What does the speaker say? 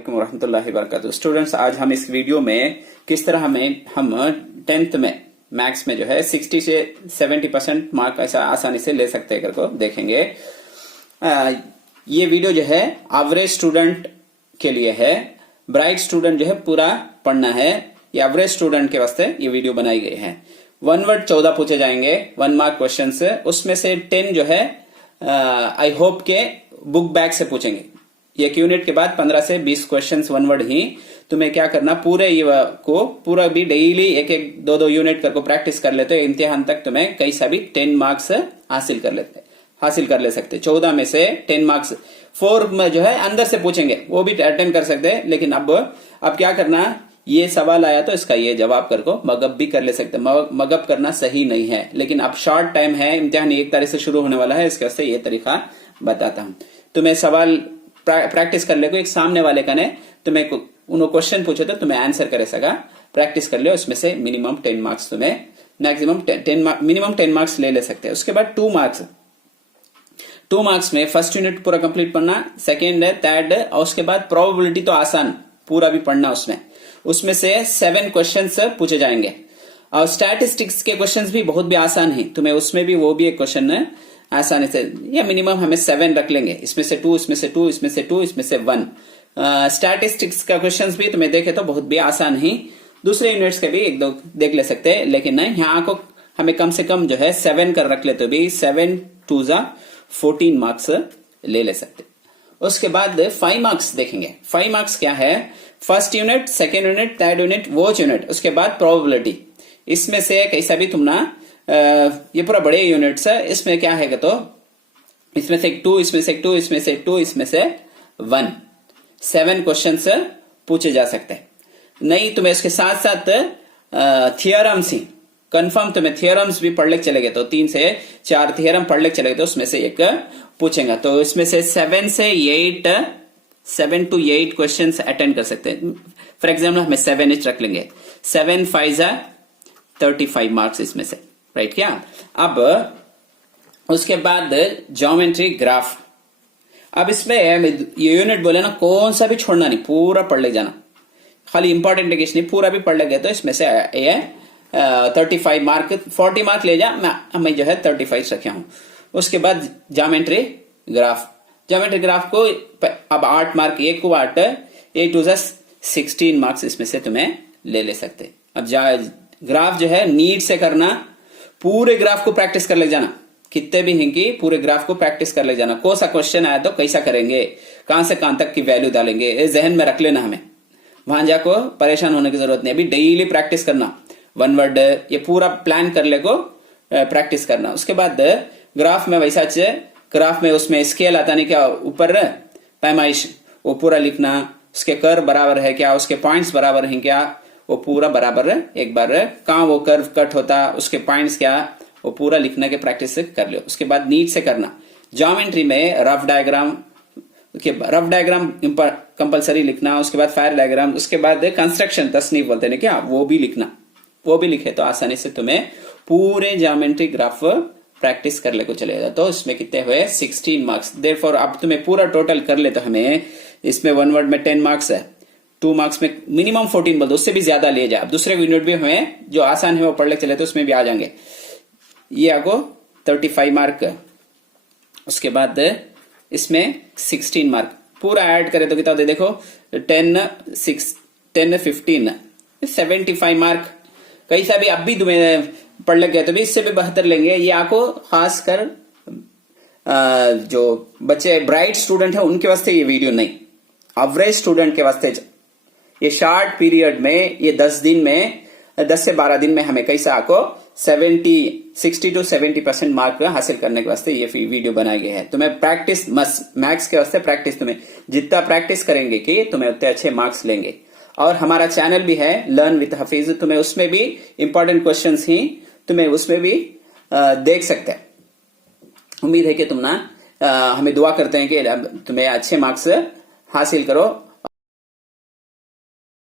रहमतुल्लाहि वबरकातुहू। स्टूडेंट्स, आज हम इस वीडियो में किस तरह हम 10th में मैथ्स में जो है 60 से 70% मार्क ऐसा आसानी से ले सकते हैं करको देखेंगे। ये वीडियो जो है एवरेज स्टूडेंट के लिए है। ब्राइट स्टूडेंट जो है पूरा पढ़ना है। ये एवरेज स्टूडेंट के वास्ते ये वीडियो बनाई गई है। 1 वर्ड 14 पूछे जाएंगे, 1 मार्क क्वेश्चन से। उसमें से 10 जो है आई होप के बुक बैग से पूछेंगे। एक यूनिट के बाद 15 से 20 क्वेश्चंस 1 वर्ड ही। तुम्हें क्या करना, पूरे को पूरा भी डेली एक एक दो दो यूनिट करको प्रैक्टिस कर लेते हो। इम्तिहान तक तुम्हें कैसा भी 10 मार्क्स हासिल कर ले सकते। 14 में से 10 मार्क्स 4 में जो है अंदर से पूछेंगे, वो भी अटेंड कर सकते हैं। लेकिन अब क्या करना, ये सवाल आया तो इसका ये जवाब करको मगअप भी कर ले सकते। मगअप करना सही नहीं है, लेकिन अब शॉर्ट टाइम है, इम्तिहान 1 तारीख से शुरू होने वाला है, इसके वास्ते ये तरीका बताता हूं। तुम्हें सवाल प्रैक्टिस कर ले को, एक सामने वाले का ने तुम्हें उन्होंने क्वेश्चन पूछे तो तुम्हें आंसर करे सका, प्रैक्टिस कर लो। इसमें से मिनिमम 10 मार्क्स तुम्हें मैक्सिमम 10 मार्क्स ले सकते हैं। उसके बाद 2 मार्क्स में फर्स्ट यूनिट पूरा कंप्लीट पढ़ना, सेकेंड थर्ड, और उसके बाद प्रोबेबिलिटी तो आसान पूरा भी पढ़ना। उसमें से 7 क्वेश्चंस पूछे जाएंगे। और स्टैटिस्टिक्स के क्वेश्चंस भी बहुत भी आसान है, तुम्हें उसमें भी वो भी एक क्वेश्चन आसानी से, या मिनिमम हमें 7 रख लेंगे। इसमें से 2, इसमें से 2, इसमें से 2, इसमें से 1। स्टैटिस्टिक्स का क्वेश्चंस भी तुम्हें देखे तो बहुत भी आसान ही। दूसरे यूनिट्स के भी एक दो देख ले सकते हैं, लेकिन नहीं, यहाँ को हमें कम से कम जो है 7 कर रख लेते, भी 7 2 14 मार्क्स ले सकते। उसके बाद 5 मार्क्स देखेंगे। 5 मार्क्स क्या है, first unit, second unit, third unit, watch unit, उसके बाद प्रोबेबिलिटी। इसमें से कैसा भी तुम ना, ये पूरा बड़े यूनिट्स है। इसमें क्या है तो इसमें से 2, इसमें से 2, इसमें से 2, इसमें से 1, 7 क्वेश्चंस पूछे जा सकते हैं। नहीं, तुम्हें इसके साथ साथ थियरम्स ही कंफर्म, तुम्हें थियरम्स भी पढ़ ले चलेगे तो 3 से 4 थियरम पढ़ ले चलेगे तो उसमें से एक पूछेगा। तो इसमें से 7 to 8 क्वेश्चंस अटेंड कर सकते हैं। फॉर एग्जाम्पल हमें 7 इच रख लेंगे, 7 5 35 मार्क्स इसमें से, राइट क्या। अब उसके बाद ज्योमेट्री ग्राफ। अब इसमें ये यूनिट बोले ना, कौन सा भी छोड़ना नहीं, पूरा पढ़ ले जाना। खाली इंपॉर्टेंट नहीं, पूरा भी पढ़ ले गए तो इसमें से ये 35 मार्क, 40 मार्क ले जा, मैं जो है 35 रखे हूं। उसके बाद ज्योमेट्री ग्राफ को अब 8 मार्क, 1 को 8, 8 2 16 मार्क्स इसमें से तुम्हें ले सकते। अब ग्राफ जो है नीड से करना, पूरे ग्राफ को प्रैक्टिस कर ले जाना, कितने भी हिंकी पूरे ग्राफ को प्रैक्टिस कर ले जाना। कौन सा क्वेश्चन आया तो कैसा करेंगे, कहां से कहां तक की वैल्यू डालेंगे, ये जहन में रख लेना। हमें वहां जाको परेशान होने की जरूरत नहीं, अभी डेली प्रैक्टिस करना। 1 वर्ड ये पूरा प्लान कर ले को प्रैक्टिस करना। उसके बाद ग्राफ में वैसा ग्राफ में उसमें स्केल आता नहीं क्या, ऊपर पैमाइश वो पूरा लिखना, उसके कर्व बराबर है क्या, उसके पॉइंट्स बराबर हैं क्या, वो पूरा बराबर एक बार कहां वो कर्व कट होता, उसके पॉइंट्स क्या, वो पूरा लिखने के प्रैक्टिस कर लो। उसके बाद नीट से करना। ज्योमेट्री में रफ डायग्राम कंपलसरी लिखना। उसके बाद फायर डायग्राम, उसके बाद कंस्ट्रक्शन तसनीफ बोलते हैं क्या, वो भी लिखना। वो भी लिखे तो आसानी से तुम्हें पूरे ज्योमेट्री ग्राफ प्रैक्टिस कर ले को चलेगा। तो इसमें कितने हुए, 16 मार्क्स। देयरफॉर अब तुम्हें पूरा टोटल कर ले तो हमें इसमें 1 वर्ड में 10 मार्क्स है, 2 मार्क्स में मिनिमम 14 बोल दो, उससे भी ज्यादा ले जाए। दूसरे यूनिट भी हमें जो आसान है वो पढ़ ले चले तो उसमें भी आ जाएंगे। ये आपको 35 मार्क। उसके बाद इसमें 16 मार्क पूरा ऐड करे तो कितना होता है देखो, 10 15 75 मार्क। कैसा भी अब भी तुम्हें पढ़ लग गया तो भी इससे भी बेहतर लेंगे। ये आपको खासकर जो बच्चे ब्राइट स्टूडेंट है उनके वास्ते ये वीडियो नहीं, एवरेज स्टूडेंट के वास्ते ये शॉर्ट पीरियड में, ये 10 दिन में, 10 से 12 दिन में हमें कैसा आपको 60 to 70% मार्क हासिल करने के वास्ते ये वीडियो बनाई गई है। तुम्हें प्रैक्टिस मैथ्स के वास्ते प्रैक्टिस, तुम्हें जितना प्रैक्टिस करेंगे कि तुम्हें उतने अच्छे मार्क्स लेंगे। और हमारा चैनल भी है लर्न विद हफीज, तुम्हें उसमें भी इंपॉर्टेंट क्वेश्चंस ही तुम्हें उसमें भी देख सकते हैं। उम्मीद है कि तुम ना हमें दुआ करते हैं कि तुम्हें अच्छे मार्क्स हासिल करो।